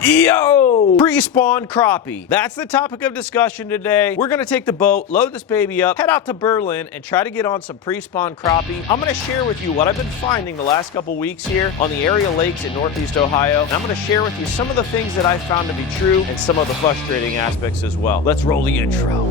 Yo! Pre-spawn crappie. That's the topic of discussion today. We're gonna take the boat, load this baby up, head out to Berlin, and try to get on some pre-spawn crappie. I'm gonna share with you what I've been finding the last couple weeks here on the area lakes in Northeast Ohio. And I'm gonna share with you some of the things that I've found to be true and some of the frustrating aspects as well. Let's roll the intro.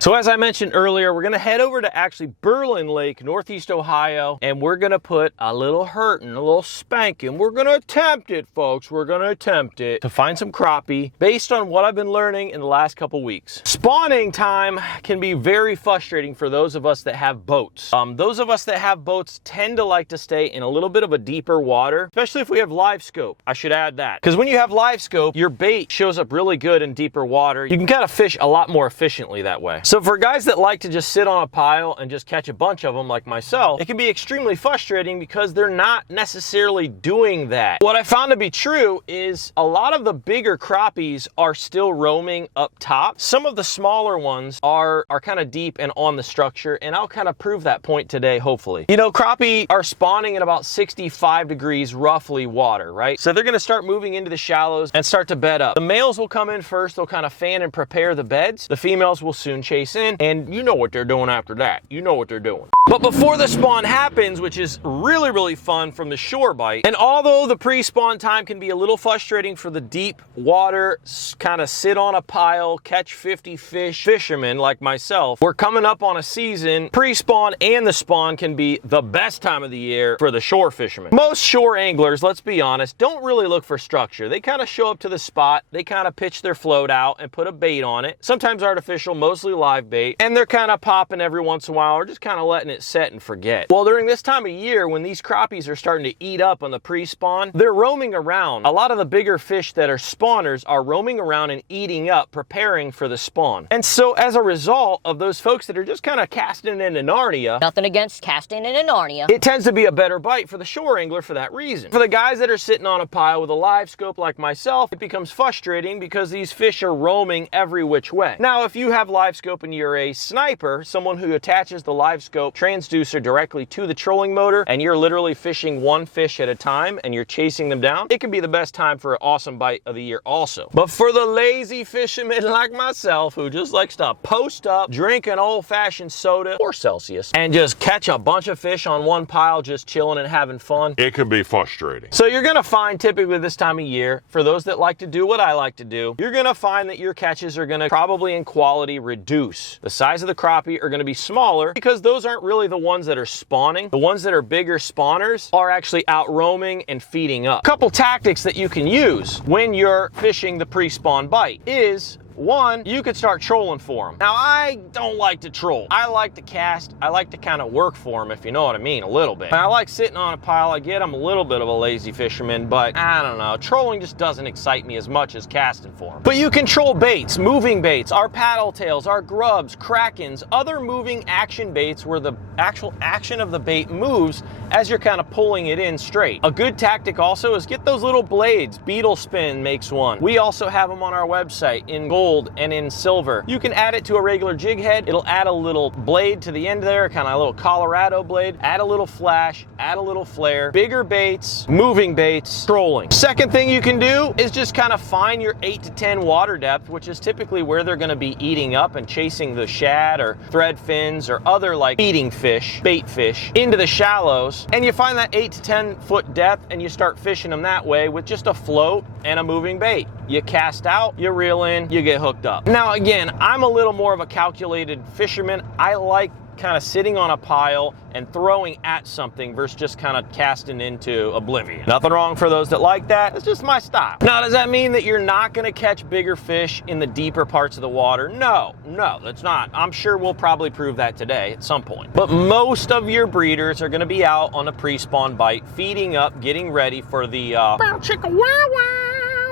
So as I mentioned earlier, we're gonna head over to actually Berlin Lake, Northeast Ohio, and we're gonna put a little hurtin', a little spanking. We're gonna attempt it, folks. We're gonna attempt it to find some crappie based on what I've been learning in the last couple weeks. Spawning time can be very frustrating for those of us that have boats. Those of us that have boats tend to like to stay in a little bit of a deeper water, especially if we have live scope. I should add that. Because when you have live scope, your bait shows up really good in deeper water. You can kind of fish a lot more efficiently that way. So for guys that like to just sit on a pile and just catch a bunch of them like myself, it can be extremely frustrating because they're not necessarily doing that. What I found to be true is a lot of the bigger crappies are still roaming up top. Some of the smaller ones are kind of deep and on the structure, and I'll kind of prove that point today, hopefully. You know, crappie are spawning at about 65 degrees roughly water, right? So they're gonna start moving into the shallows and start to bed up. The males will come in first, they'll kind of fan and prepare the beds. The females will soon chase in, and you know what they're doing after that. You know what they're doing. But before the spawn happens, which is really, really fun from the shore bite, and although the pre-spawn time can be a little frustrating for the deep water, kind of sit on a pile, catch 50 fish fishermen like myself, we're coming up on a season, pre-spawn and the spawn can be the best time of the year for the shore fishermen. Most shore anglers, let's be honest, don't really look for structure. They kind of show up to the spot, they kind of pitch their float out and put a bait on it, sometimes artificial, mostly live bait, and they're kind of popping every once in a while or just kind of letting it set and forget. Well, during this time of year, when these crappies are starting to eat up on the pre-spawn, they're roaming around. A lot of the bigger fish that are spawners are roaming around and eating up, preparing for the spawn. And so as a result of those folks that are just kind of casting into Narnia, nothing against casting into Narnia, it tends to be a better bite for the shore angler for that reason. For the guys that are sitting on a pile with a live scope like myself, it becomes frustrating because these fish are roaming every which way. Now, if you have live scope and you're a sniper, someone who attaches the live scope transducer directly to the trolling motor, and you're literally fishing one fish at a time and you're chasing them down, it can be the best time for an awesome bite of the year also. But for the lazy fisherman like myself who just likes to post up, drink an old-fashioned soda or Celsius, and just catch a bunch of fish on one pile just chilling and having fun, it can be frustrating. So you're gonna find typically this time of year, for those that like to do what I like to do, you're gonna find that your catches are gonna probably in quality reduce. The size of the crappie are gonna be smaller because those aren't really the ones that are spawning. The ones that are bigger spawners are actually out roaming and feeding up. A couple tactics that you can use when you're fishing the pre-spawn bite is, one, you could start trolling for them. Now, I don't like to troll. I like to cast. I like to kind of work for them, if you know what I mean, a little bit. I like sitting on a pile. I get I'm a little bit of a lazy fisherman, but I don't know. Trolling just doesn't excite me as much as casting for them. But you can troll baits, moving baits, our paddle tails, our grubs, krakens, other moving action baits where the actual action of the bait moves as you're kind of pulling it in straight. A good tactic also is get those little blades. Beetle Spin makes one. We also have them on our website in gold and in silver. You can add it to a regular jig head. It'll add a little blade to the end there, kind of a little Colorado blade, add a little flash, add a little flare. Bigger baits, moving baits, trolling. Second thing you can do is just kind of find your 8 to 10 water depth, which is typically where they're gonna be eating up and chasing the shad or thread fins or other like feeding fish, bait fish, into the shallows. And you find that 8 to 10 foot depth and you start fishing them that way with just a float and a moving bait. You cast out, you reel in, you get hooked up. Now again, I'm a little more of a calculated fisherman. I like kind of sitting on a pile and throwing at something versus just kind of casting into oblivion. Nothing wrong for those that like that. It's just my style. Now, does that mean that you're not going to catch bigger fish in the deeper parts of the water? No, that's not. I'm sure we'll probably prove that today at some point. But most of your breeders are going to be out on a pre-spawn bite, feeding up, getting ready for the chicka wow wow.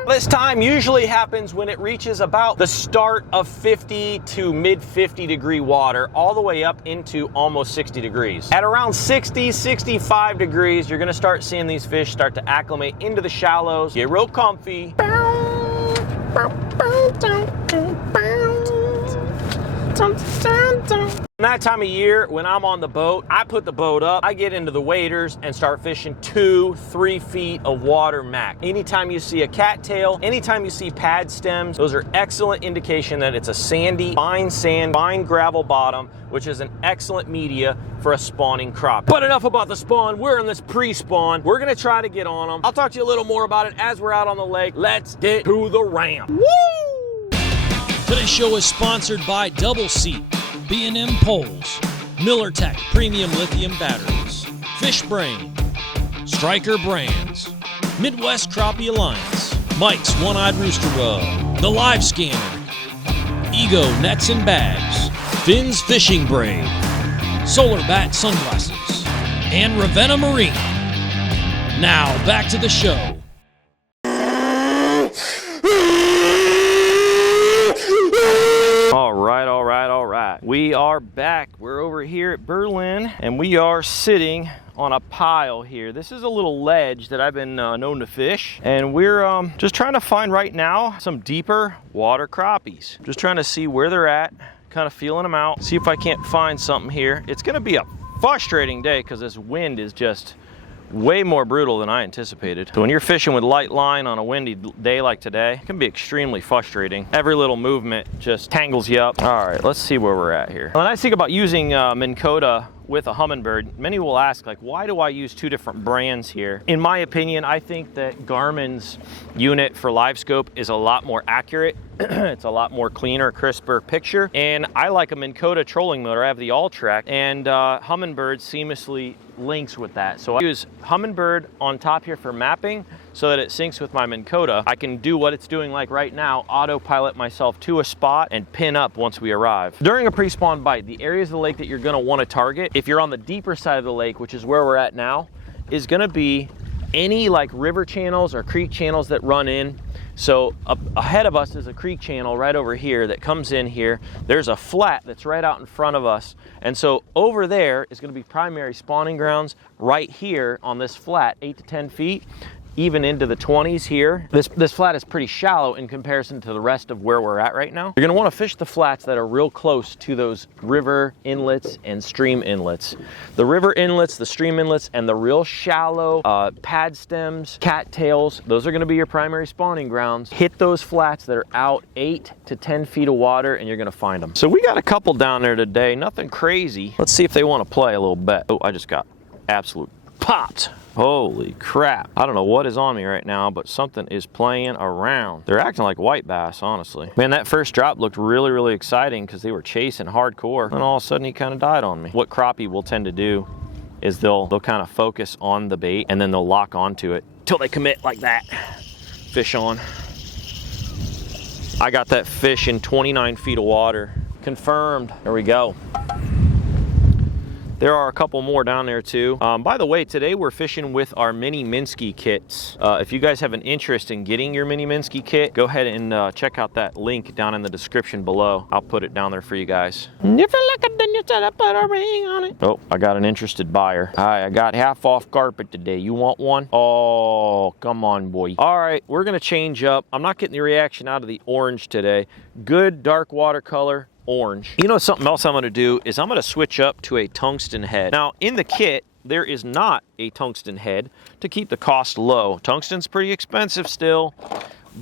This time usually happens when it reaches about the start of 50 to mid 50 degree water, all the way up into almost 60 degrees. At around 60, 65 degrees, you're gonna start seeing these fish start to acclimate into the shallows, get real comfy. That time of year, when I'm on the boat, I put the boat up, I get into the waders and start fishing 2-3 feet of water max. Anytime you see a cattail, anytime you see pad stems, those are excellent indication that it's a sandy, fine sand, fine gravel bottom, which is an excellent media for a spawning crappie. But enough about the spawn. We're in this pre-spawn. We're gonna try to get on them. I'll talk to you a little more about it as we're out on the lake. Let's get to the ramp. Woo! Today's show is sponsored by Double Seat, BnM Poles, MillerTech Premium Lithium Batteries, Fish Brain, Striker Brands, Midwest Crappie Alliance, Mike's One-Eyed Rooster Rub, The Live Scanner, Ego Nets and Bags, Finn's Fishing Braid, Solar Bat Sunglasses, and Ravenna Marine. Now, back to the show. All right. We are back. We're over here at Berlin, and we are sitting on a pile here. This is a little ledge that I've been known to fish, and we're just trying to find right now some deeper water crappies. Just trying to see where they're at, kind of feeling them out, see if I can't find something here. It's going to be a frustrating day because this wind is just way more brutal than I anticipated. So when you're fishing with light line on a windy day like today, it can be extremely frustrating. Every little movement just tangles you up. All right, let's see where we're at here. When I think about using Minn Kota with a Humminbird, many will ask, like, why do I use two different brands here? In my opinion, I think that Garmin's unit for live scope is a lot more accurate. It's a lot more cleaner, crisper picture. And I like a Minn Kota trolling motor. I have the All-Track, and Humminbird seamlessly links with that. So I use Humminbird on top here for mapping so that it syncs with my Minn Kota. I can do what it's doing like right now, autopilot myself to a spot and pin up once we arrive. During a pre-spawn bite, the areas of the lake that you're gonna wanna target, if you're on the deeper side of the lake, which is where we're at now, is gonna be any like river channels or creek channels that run in. So ahead of us is a creek channel right over here that comes in here. There's a flat that's right out in front of us. And so over there is gonna be primary spawning grounds right here on this flat, 8 to 10 feet. Even into the 20s here. This flat is pretty shallow in comparison to the rest of where we're at right now. You're gonna wanna fish the flats that are real close to those river inlets and stream inlets. The river inlets, the stream inlets, and the real shallow pad stems, cattails, those are gonna be your primary spawning grounds. Hit those flats that are out 8 to 10 feet of water and you're gonna find them. So we got a couple down there today, nothing crazy. Let's see if they wanna play a little bit. Oh, I just got absolute popped. Holy crap. I don't know what is on me right now, but something is playing around. They're acting like white bass, honestly. Man, that first drop looked really, really exciting because they were chasing hardcore. And all of a sudden he kind of died on me. What crappie will tend to do is they'll kind of focus on the bait and then they'll lock onto it till they commit like that. Fish on. I got that fish in 29 feet of water. Confirmed. There we go. There are a couple more down there too. By the way, today we're fishing with our mini Minski kits. If you guys have an interest in getting your mini Minski kit, go ahead and check out that link down in the description below. I'll put it down there for you guys. If you look at then you said I put a ring on it. Oh, I got an interested buyer. Hi, I got half off carpet today. You want one? Oh, come on, boy. All right, we're gonna change up. I'm not getting the reaction out of the orange today. Good dark watercolor. Orange. You know, something else I'm going to do is I'm going to switch up to a tungsten head. Now in the kit there is not a tungsten head to keep the cost low. Tungsten's pretty expensive still,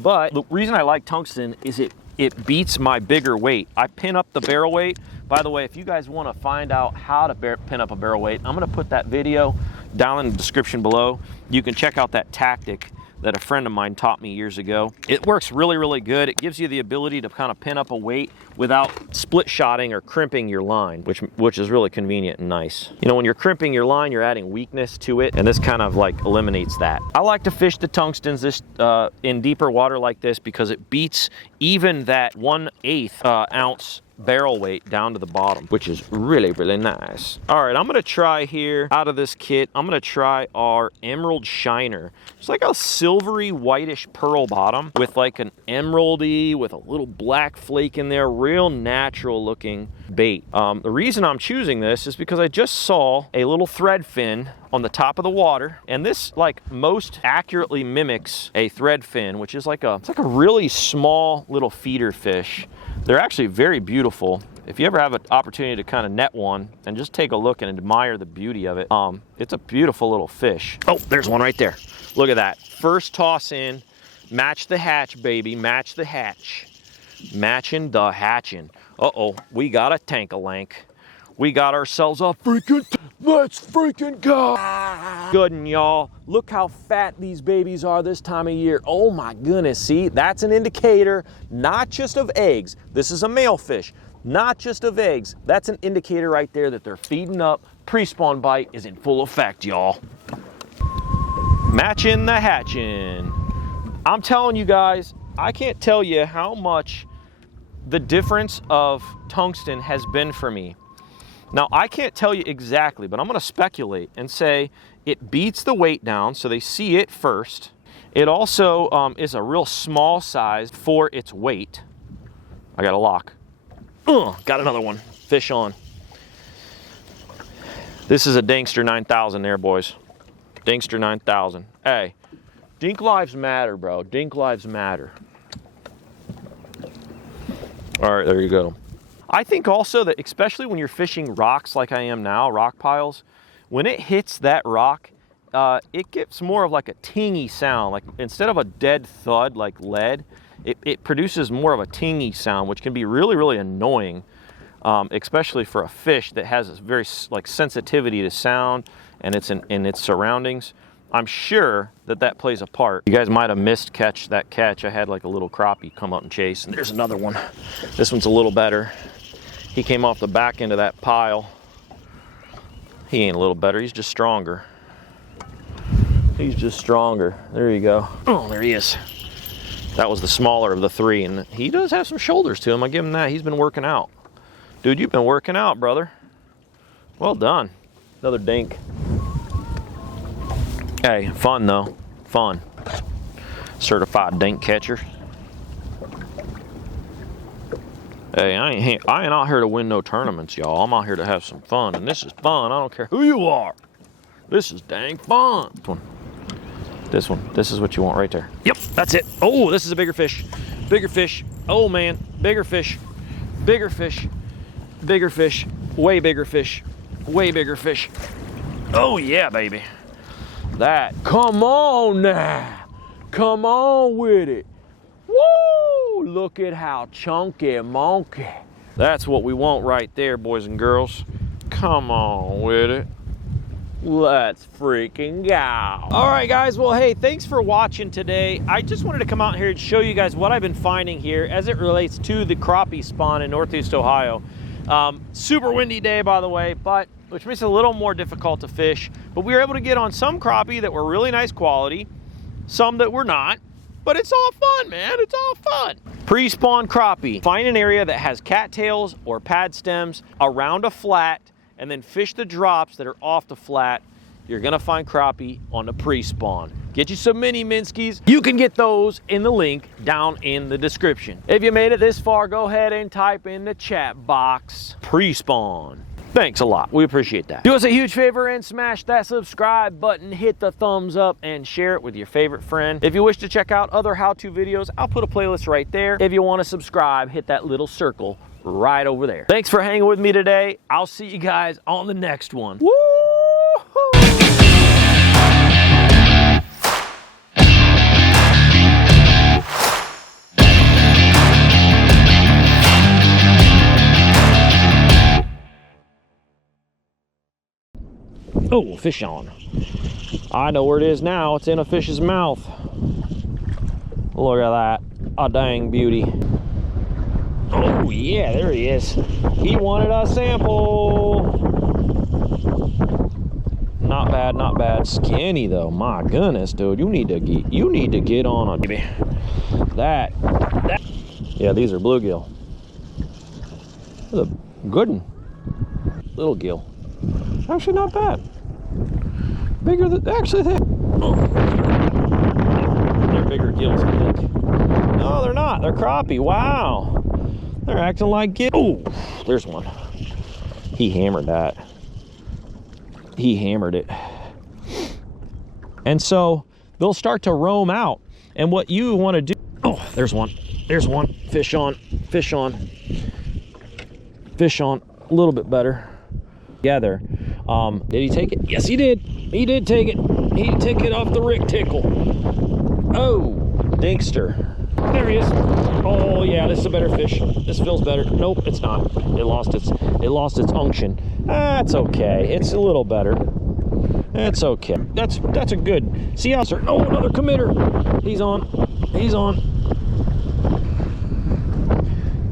but the reason I like tungsten is it beats my bigger weight. I pin up the barrel weight. By the way, if you guys want to find out how to pin up a barrel weight, I'm going to put that video down in the description below. You can check out that tactic. that a friend of mine taught me years ago. It works really, really good. It gives you the ability to kind of pin up a weight without split shotting or crimping your line, which is really convenient and nice. You know, when you're crimping your line, you're adding weakness to it, and this kind of like eliminates that. I like to fish the tungstens in deeper water like this because it beats even that 1/8 ounce barrel weight down to the bottom, which is really, really nice. All right, I'm gonna try here out of this kit. I'm gonna try our Emerald Shiner. It's like a silvery whitish pearl bottom with like an emeraldy with a little black flake in there, real natural looking bait. The reason I'm choosing this is because I just saw a little thread fin on the top of the water, and this like most accurately mimics a thread fin, which is like it's like a really small little feeder fish. They're actually very beautiful. If you ever have an opportunity to kind of net one and just take a look and admire the beauty of it, it's a beautiful little fish. Oh, there's one right there. Look at that. First toss in, match the hatch, baby, match the hatch. Matching the hatching. Uh-oh, we got a tank-a-lank. We got ourselves a freaking, let's freaking go. Good, and y'all, look how fat these babies are this time of year. Oh my goodness, see, that's an indicator, not just of eggs. This is a male fish, not just of eggs. That's an indicator right there that they're feeding up. Pre-spawn bite is in full effect, y'all. Matching the hatching. I'm telling you guys, I can't tell you how much the difference of tungsten has been for me. Now, I can't tell you exactly, but I'm gonna speculate and say it beats the weight down, so they see it first. It also is a real small size for its weight. I got a lock. Got another one, fish on. This is a Dinkster 9000 there, boys. Dinkster 9000. Hey, dink lives matter, bro. Dink lives matter. All right, there you go. I think also that especially when you're fishing rocks like I am now, rock piles, when it hits that rock, it gets more of like a tingy sound. Like instead of a dead thud like lead, it produces more of a tingy sound, which can be really, really annoying, especially for a fish that has a very like sensitivity to sound and it's in its surroundings. I'm sure that plays a part. You guys might have missed that catch. I had like a little crappie come up and chase, and there's another one. This one's a little better. He came off the back end of that pile. He ain't a little better, he's just stronger. He's just stronger. There you go. Oh, there he is. That was the smaller of the three, and he does have some shoulders to him. I give him that. He's been working out. Dude, you've been working out, brother. Well done. Another dink. Hey, fun though, fun. Certified dink catcher. Hey, I ain't out here to win no tournaments, y'all. I'm out here to have some fun, and this is fun. I don't care who you are. This is dang fun. This one, this is what you want right there. Yep, that's it. Oh, this is a bigger fish. Bigger fish. Oh man, bigger fish. Bigger fish. Bigger fish. Way bigger fish. Way bigger fish. Oh yeah, baby. That. Come on now. Come on with it. Woo! Look at how chunky monkey. That's what we want right there, boys and girls. Come on with it. Let's freaking go. All right, guys. Well, hey, thanks for watching today. I just wanted to come out here and show you guys what I've been finding here as it relates to the crappie spawn in Northeast Ohio. Super windy day, by the way, which makes it a little more difficult to fish. But we were able to get on some crappie that were really nice quality, some that were not. But it's all fun, man. It's all fun. Pre-spawn crappie. Find an area that has cattails or pad stems around a flat, and then fish the drops that are off the flat. You're gonna find crappie on the pre-spawn. Get you some mini Minskis. You can get those in the link down in the description. If you made it this far, go ahead and type in the chat box, pre-spawn. Thanks a lot. We appreciate that. Do us a huge favor and smash that subscribe button, hit the thumbs up, and share it with your favorite friend. If you wish to check out other how-to videos, I'll put a playlist right there. If you want to subscribe, hit that little circle right over there. Thanks for hanging with me today. I'll see you guys on the next one. Woo! Oh, fish on. I know where it is now. It's in a fish's mouth. Look at that. A dang beauty. Oh, yeah, there he is. He wanted a sample. Not bad, not bad. Skinny though. My goodness, dude. You need to get on a baby. That. Yeah, these are bluegill. That's a good one. Little gill. Actually not bad. Bigger than actually they're bigger gills, I think. No, they're not. They're crappie. Wow. They're acting like gill. Oh, there's one. He hammered that. He hammered it. And so they'll start to roam out. And what you want to do, oh, there's one. There's one. Fish on. Fish on. Fish on. A little bit better. Together. Did he take it? Yes, he did. He did take it. He took it off the Rick Tickle. Oh, Dinkster. There he is. Oh yeah, this is a better fish. This feels better. Nope, it's not. It lost its unction. That's okay. It's a little better. That's okay. That's a good. See how, sir? Oh, another committer. He's on. He's on.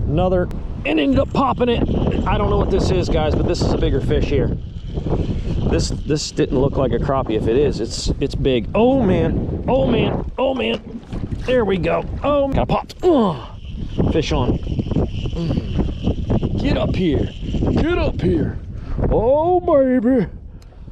Another, and ended up popping it. I don't know what this is, guys, but this is a bigger fish here. This didn't look like a crappie. If it is, it's big. Oh man. Oh man. Oh man. There we go. Oh, got popped. Oh, fish on. Get up here. Get up here. Oh baby.